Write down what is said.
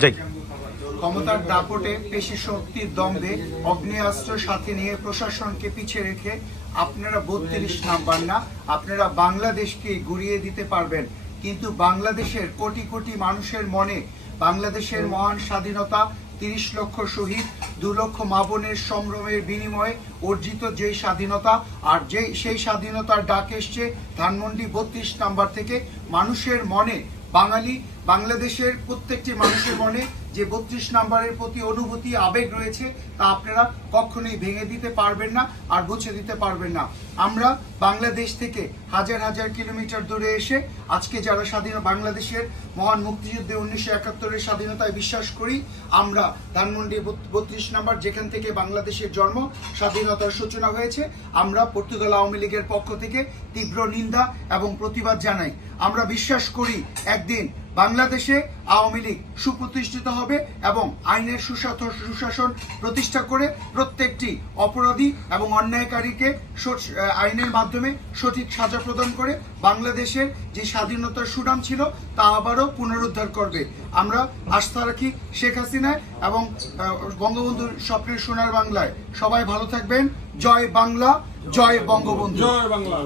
জয়। ক্ষমতার দাপটে, পেশি শক্তির দম্ভে, অগ্নেয়াস্ত্র সাথে নিয়ে প্রশাসনকে পিছিয়ে রেখে আপনারা 32 নাম্বার না, আপনারা বাংলাদেশকে গুড়িয়ে দিতে পারবেন। কিন্তু বাংলাদেশের কোটি কোটি মানুষের মনে বাংলাদেশের মহান স্বাধীনতা, 30 লক্ষ শহীদ, 2 লক্ষ মা বোনের সম্ভ্রমের বিনিময়ে অর্জিত যেই স্বাধীনতা, আর সেই স্বাধীনতার ডাক এসছে ধানমন্ডি 32 নাম্বার থেকে। মানুষের মনে, বাংলাদেশের প্রত্যেকটি মানুষের মনে যে 32 নাম্বারের প্রতি অনুভূতি, আবেগ রয়েছে, তা আপনারা কখনোই ভেঙে দিতে পারবেন না আর মুছে দিতে পারবেন না। আমরা বাংলাদেশ থেকে হাজার হাজার কিলোমিটার দূরে এসে আজকে যারা স্বাধীন বাংলাদেশের মহান মুক্তিযুদ্ধে 1971-এর স্বাধীনতায় বিশ্বাস করি, আমরা ধানমন্ডি 32 নাম্বার, যেখান থেকে বাংলাদেশের জন্ম, স্বাধীনতার সূচনা হয়েছে, আমরা পর্তুগাল আওয়ামী লীগের পক্ষ থেকে তীব্র নিন্দা এবং প্রতিবাদ জানাই। আমরা বিশ্বাস করি একদিন বাংলাদেশে আওয়ামী লীগ সুপ্রতিষ্ঠিত হবে এবং আইনের সুশাসন প্রতিষ্ঠা করে প্রত্যেকটি অপরাধী এবং অন্যায়কারীকে আইনের মাধ্যমে সঠিক সাজা প্রদান করে বাংলাদেশের যে স্বাধীনতার সুনাম ছিল তা আবারও পুনরুদ্ধার করবে। আমরা আস্থা রাখি শেখ হাসিনায় এবং বঙ্গবন্ধুর স্বপ্নের সোনার বাংলায়। সবাই ভালো থাকবেন। জয় বাংলা, জয় বঙ্গবন্ধু। জয় বাংলা।